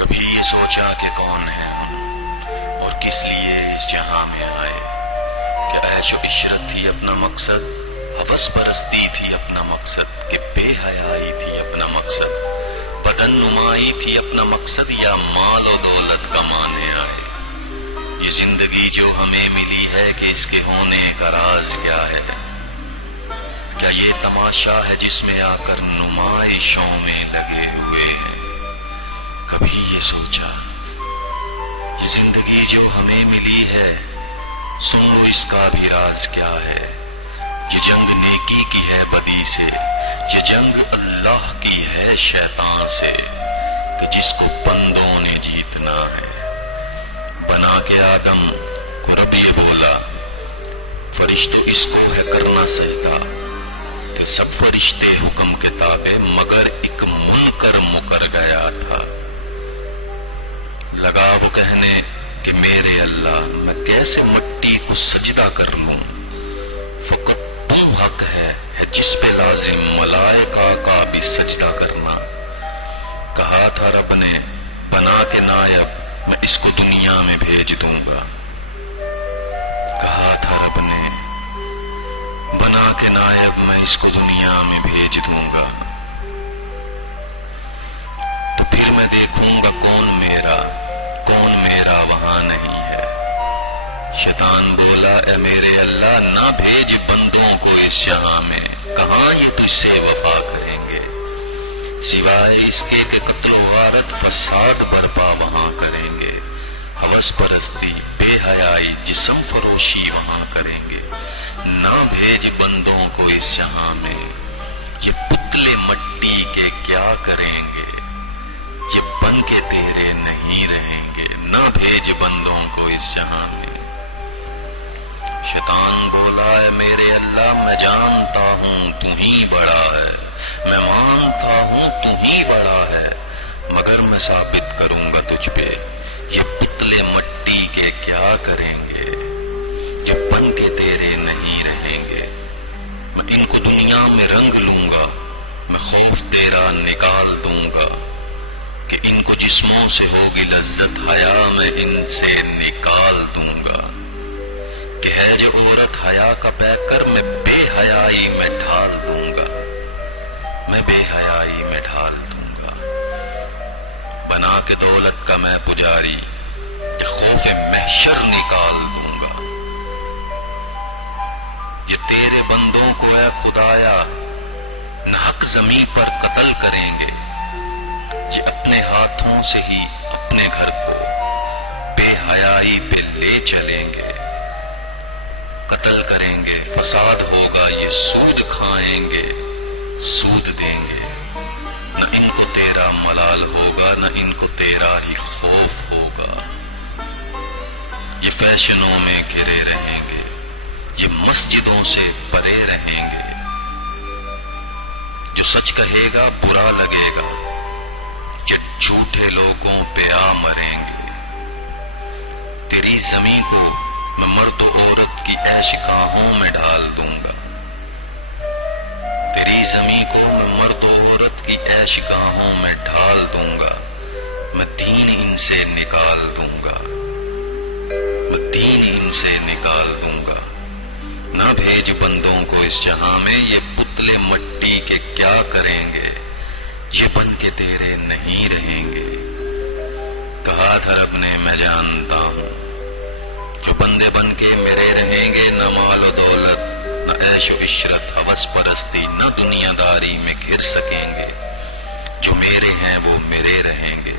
کبھی یہ سوچا کہ کون ہے ہم اور کس لیے اس جہاں میں آئے؟ کہ عیش و عشرت تھی اپنا مقصد، ہوس پرستی تھی اپنا مقصد، کہ بے حیائی تھی اپنا مقصد، بدن نمائی تھی اپنا مقصد، یا مال و دولت کمانے آئے؟ یہ زندگی جو ہمیں ملی ہے کہ اس کے ہونے کا راز کیا ہے؟ کیا یہ تماشا ہے جس میں آ کر نمائشوں میں لگے ہوئے ہیں؟ کبھی یہ سوچا یہ زندگی جو ہمیں ملی ہے، سنو اس کا بھی راز کیا ہے؟ یہ جنگ نیکی کی ہے بدی سے، یہ جنگ اللہ کی ہے شیطان سے، کہ جس کو بندوں نے جیتنا ہے۔ بنا کے آدم کو رب یہ بولا، فرشتوں اس کو ہے کرنا سجدہ، کہ سب فرشتے حکم کے تابع مگر ایک منکر مکر گیا تھا۔ لگا وہ کہنے کہ میرے اللہ میں کیسے مٹی کو سجدہ کر لوں، فقط تو حق ہے جس پہ لازم ملائکہ کا بھی سجدہ کرنا۔ کہا تھا رب نے بنا کے نائب میں اس کو دنیا میں بھیج دوں گا، کہا تھا رب نے بنا کے نائب میں اس کو دنیا میں بھیج دوں گا، تو پھر میں دیکھوں گا کون میرا وہاں نہیں ہے۔ شیطان بولا اے میرے اللہ نہ بھیج بندوں کو اس جہاں میں، کہاں یہ تجھ سے وفا کریں گے، سوائے اس کے کہ قتل و غارت فساد برپا وہاں کریں گے، ہوس پرستی بے حیائی جسم فروشی وہاں کریں گے۔ نہ بھیج بندوں کو اس جہاں میں، یہ پتلے مٹی کے کیا کریں گے، یہ بن کے تیرے نہیں رہیں گے۔ نہ بھیج بندوں کو اس جہاں میں۔ شیطان بولا ہے میرے اللہ میں جانتا ہوں تو ہی بڑا ہے، میں مانتا ہوں تو ہی بڑا ہے، مگر میں ثابت کروں گا تجھ پہ یہ پتلے مٹی کے کیا کریں گے، یہ بن کے تیرے نہیں رہیں گے۔ میں ان کو دنیا میں رنگ لوں گا، میں خوف تیرا نکال دوں گا، کہ ان کو جسموں سے ہوگی لذت حیا میں ان سے نکال دوں گا، کہ ہے جو عورت حیا کا پیکر میں بے حیائی میں ڈھال دوں گا، میں بے حیائی میں ڈھال دوں گا۔ بنا کے دولت کا میں پجاری، کہ خوف محشر نکال دوں گا۔ یہ تیرے بندوں کو اے خدایا نہ حق زمیں پر قتل کریں گے، یہ اپنے ہاتھوں سے ہی اپنے گھر کو بے حیائی پہ لے چلیں گے۔ قتل کریں گے فساد ہوگا، یہ سود کھائیں گے سود دیں گے، نہ ان کو تیرا ملال ہوگا نہ ان کو تیرا ہی خوف ہوگا۔ یہ فیشنوں میں گھرے رہیں گے، یہ مسجدوں سے پرے رہیں گے، جو سچ کہے گا برا لگے گا، یہ جھوٹے لوگوں پہ آ مریں گے۔ تیری زمین کو میں مرد و عورت کی عیش گاہوں میں ڈال دوں گا، تیری زمین کو میں مرد و عورت کی عیش گاہوں میں ڈال دوں گا، میں دین ان سے نکال دوں گا، میں دین ان سے نکال دوں گا۔ نہ بھیج بندوں کو اس جہاں میں، یہ پتلے مٹی کے کیا کریں گے، یہ بن کے تیرے نہیں رہیں گے۔ کہا تھا رب نے میں جانتا ہوں جو بندے بن کے میرے رہیں گے، نہ مال و دولت نہ عیش و عشرت ہوس پرستی نہ دنیا داری میں گھر سکیں گے، جو میرے ہیں وہ میرے رہیں گے۔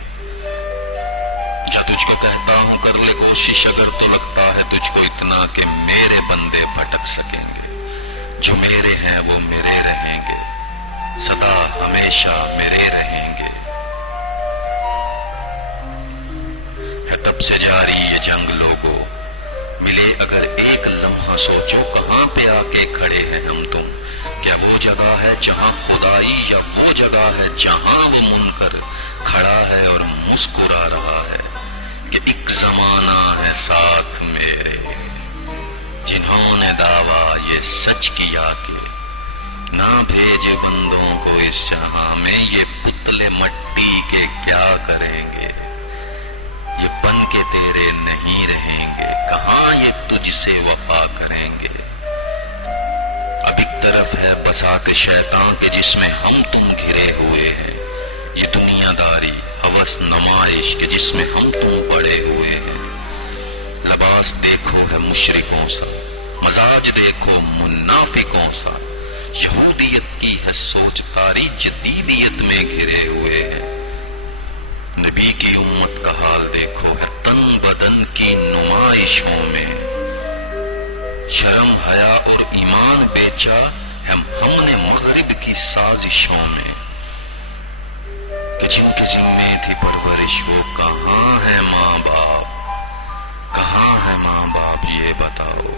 کیا تجھ کو کہتا ہوں کر لے کوشش، اگر تو لگتا ہے تجھ کو اتنا کہ میرے بندے بھٹک سکیں گے، جو میرے ہیں وہ میرے رہیں گے، سدا ہمیشہ میرے رہیں گے۔ ہے تب سے جاری یہ جنگ لوگوں، ملے اگر ایک لمحہ سوچو کہاں پہ آ کے کھڑے ہیں ہم تم، کیا وہ جگہ ہے جہاں خدائی، یا وہ جگہ ہے جہاں وہ منکر کھڑا ہے اور مسکرا رہا ہے، کہ ایک زمانہ ہے ساتھ میرے جنہوں نے دعویٰ یہ سچ کیا کہ نہ بھیجے بندوں کو اس جہاں میں، یہ پتلے مٹی کے کیا کریں گے۔ تیرے نہیں رہیں گے، کہاں یہ تجھ سے وفا کریں گے۔ اب ایک طرف ہے بساط شیطان کے جس میں ہم تم گھرے ہوئے ہیں، یہ دنیا داری ہوس نمائش کے جس میں ہم تم پڑے ہوئے ہیں۔ لباس دیکھو ہے مشرکوں سا، مزاج دیکھو منافقوں سا، یہودیت کی ہے سوچ کاری جدیدیت میں گھرے ہوئے ہیں۔ نبی کی امت کا حال دیکھو ہے تن بدن کی نمائشوں میں، شرم حیا اور ایمان بیچا ہم نے مغرب کی سازشوں میں، کہ جن کے ذمے تھی پرورش وہ کہاں ہے ماں باپ، کہاں ہے ماں باپ یہ بتاؤ،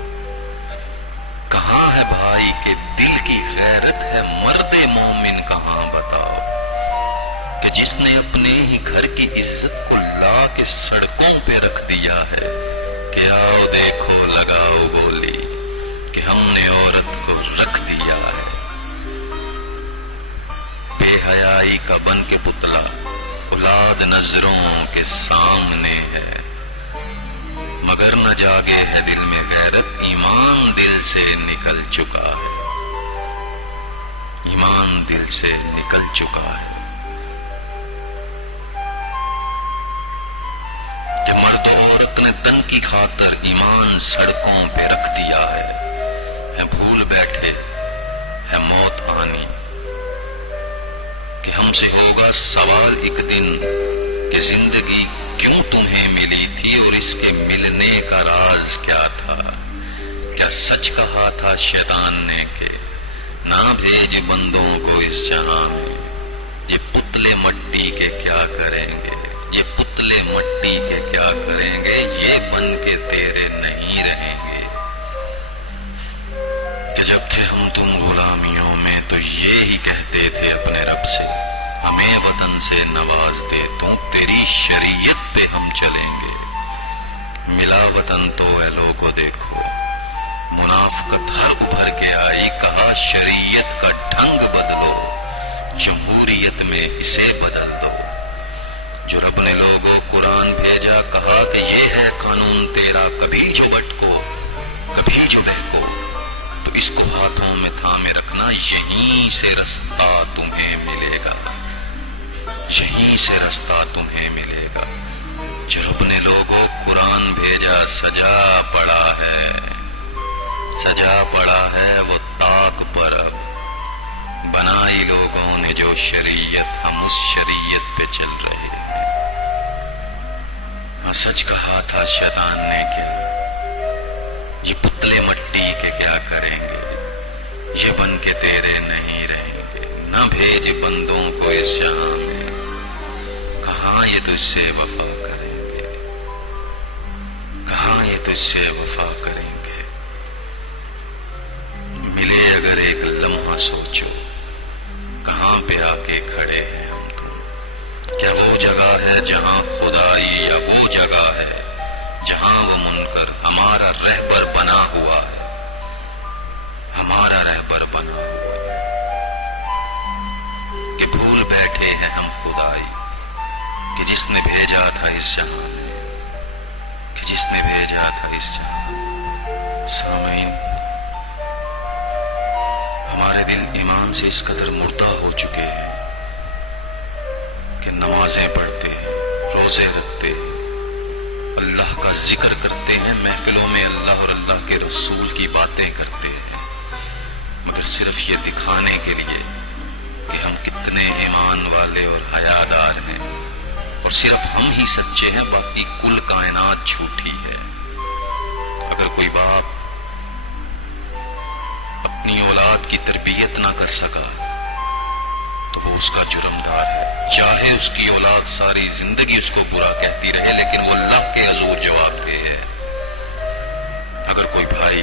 کہاں ہے بھائی کے دل کی غیرت ہے مرد مومن کہاں بتاؤ، کہ جس نے اپنے ہی گھر کی عزت کو لا کے سڑکوں پہ رکھ دیا ہے، کہ آؤ دیکھو لگاؤ بولی کہ ہم نے عورت کو رکھ دیا ہے۔ بے حیائی کا بن کے پتلا اولاد نظروں کے سامنے ہے، مگر نہ جاگے ہے دل میں غیرت، ایمان دل سے نکل چکا ہے، ایمان دل سے نکل چکا ہے۔ کہ مرد و عورت نے تن کی خاطر ایمان سڑکوں پہ رکھ دیا ہے بھول بیٹھے ہے موت آنی، کہ ہم سے ہوگا سوال ایک دن کہ زندگی کیوں تمہیں ملی تھی اور اس کے ملنے کا راز کیا تھا، کیا سچ کہا تھا شیطان نے کہ نہ بھیج بندوں کو اس جہاں میں، یہ پتلے مٹی کے کیا کریں گے، یہ پتلے مٹی کے کیا کریں گے، یہ بن کے تیرے نہیں رہیں گے۔ کہ جب تھے ہم تم غلامیوں میں تو یہی کہتے تھے اپنے رب سے، ہمیں وطن سے نواز دے تو تیری شریعت پہ ہم چلیں گے۔ ملا وطن تو اے لوگو دیکھو منافقت ہر ابھر کے آئی، کہا شریعت کا ڈھنگ بدلو، جمہوریت میں اسے بدل دو۔ جو رب نے لوگوں قرآن بھیجا کہا کہ یہ ہے قانون تیرا، کبھی جو بٹکو کبھی جو بہکو تو اس کو ہاتھوں میں تھامے رکھنا، یہیں سے رستہ تمہیں ملے گا، یہیں سے رستہ تمہیں ملے گا۔ جو رب نے لوگوں قرآن بھیجا سجا پڑا ہے، سجا پڑا ہے وہ طاق پر، اب بنائی لوگوں نے جو شریعت، ہم اس شریعت پہ چل رہے ہیں۔ سچ کہا تھا شیطان نے کہ یہ پتلے مٹی کے کیا کریں گے، یہ بن کے تیرے نہیں رہیں گے، نہ بھیج بندوں کو اس جہاں میں، کہاں یہ تجھ سے وفا کریں گے، کہاں یہ تجھ سے وفا کریں گے۔ ملے اگر ایک لمحہ سوچو کہاں پہ آ کے کھڑے ہیں ہم تم، کیا وہ جگہ ہے جہاں خدائی، یا وہ جگہ ہے جہاں وہ منکر ہمارا رہبر بنا ہوا ہے، ہمارا رہبر بنا ہوا ہے۔ کہ بھول بیٹھے ہیں ہم خدائی کہ جس نے بھیجا تھا اس جہاں میں، کہ جس نے بھیجا تھا اس جہاں میں۔ سامعین، ہمارے دل ایمان سے اس قدر مردہ ہو چکے ہیں کہ نمازیں پڑھتے ہیں، روزے رکھتے ہیں، اللہ کا ذکر کرتے ہیں، محفلوں میں اللہ اور اللہ کے رسول کی باتیں کرتے ہیں، مگر صرف یہ دکھانے کے لیے کہ ہم کتنے ایمان والے اور حیادار ہیں، اور صرف ہم ہی سچے ہیں، باقی کل کائنات جھوٹی ہے۔ اگر کوئی باپ اپنی اولاد کی تربیت نہ کر سکا تو وہ اس کا جرمدار ہے، چاہے اس کی اولاد ساری زندگی اس کو برا کہتی رہے، لیکن وہ اللہ کے حضور جواب دہ ہے۔ اگر کوئی بھائی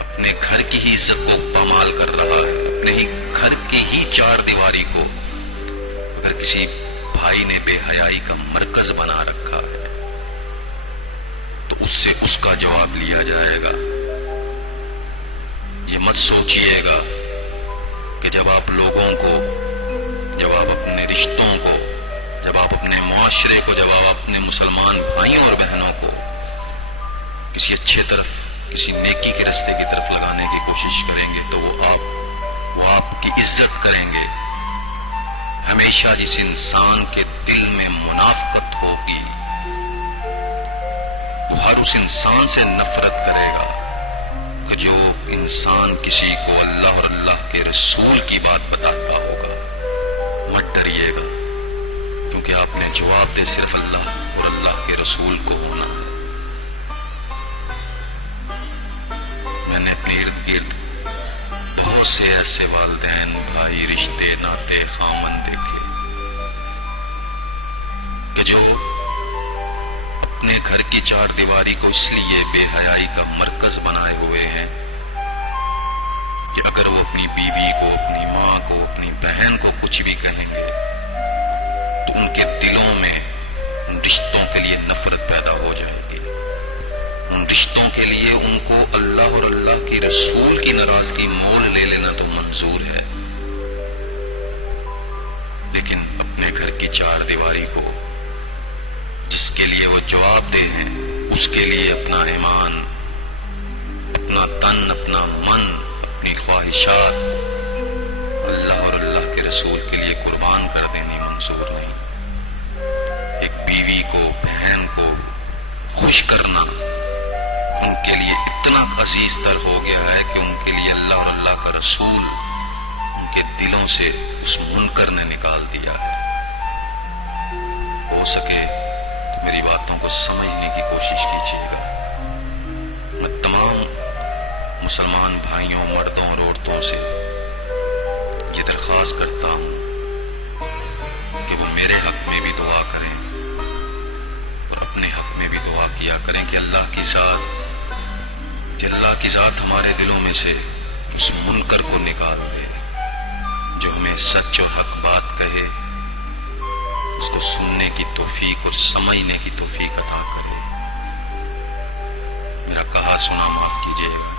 اپنے گھر کی ہی عزت کو پامال کر رہا ہے، اپنے ہی گھر کی ہی چار دیواری کو اگر کسی بھائی نے بے حیائی کا مرکز بنا رکھا ہے تو اس سے اس کا جواب لیا جائے گا۔ یہ مت سوچئے گا کہ جب آپ لوگوں کو، جب آپ اپنے رشتوں کو جب آپ اپنے معاشرے کو، جب آپ اپنے مسلمان بھائیوں اور بہنوں کو کسی اچھے طرف، کسی نیکی کے رستے کی طرف لگانے کی کوشش کریں گے تو وہ آپ کی عزت کریں گے۔ ہمیشہ جس انسان کے دل میں منافقت ہوگی وہ ہر اس انسان سے نفرت کرے گا کہ جو انسان کسی کو اللہ اور اللہ کے رسول کی بات بتاتا ہوگا۔ مت ڈریے گا، کیونکہ آپ نے جواب دے صرف اللہ اور اللہ کے رسول کو ہونا ہے۔ میں نے اپنے ارد گرد بہت سے ایسے والدین، بھائی، رشتے ناتے، خامن دیکھے کہ جو اپنے گھر کی چار دیواری کو اس لیے بے حیائی کا مرکز بنائے ہوئے ہیں کہ اگر وہ اپنی بیوی کو، اپنی ماں کو، اپنی بہن کو کچھ بھی کہیں گے تو ان کے دلوں میں ان رشتوں کے لیے نفرت پیدا ہو جائے گی، ان رشتوں کے لیے ان کو اللہ اور اللہ کے رسول کی ناراضگی مول لے لینا تو منظور ہے، لیکن اپنے گھر کی چار دیواری کو جس کے لیے وہ جواب دہ ہیں، اس کے لیے اپنا ایمان، اپنا تن، اپنا من، اپنی خواہشات اللہ اور اللہ کے رسول کے لیے قربان کر دینی منظور نہیں۔ ایک بیوی کو، بہن کو خوش کرنا ان کے لیے اتنا عزیز تر ہو گیا ہے کہ ان کے لیے اللہ اور اللہ کا رسول ان کے دلوں سے اس منکر نے نکال دیا ہے۔ ہو سکے تو میری باتوں کو سمجھنے کی کوشش کیجیے گا۔ میں تمام مسلمان بھائیوں، مردوں اور عورتوں سے یہ درخواست کرتا ہوں کہ وہ میرے حق میں بھی دعا کریں اور اپنے حق میں بھی دعا کیا کریں کہ اللہ کی ذات ہمارے دلوں میں سے اس منکر کو نکال دے، جو ہمیں سچ اور حق بات کہے، اس کو سننے کی توفیق اور سمجھنے کی توفیق عطا کرے۔ میرا کہا سنا معاف کیجیے گا۔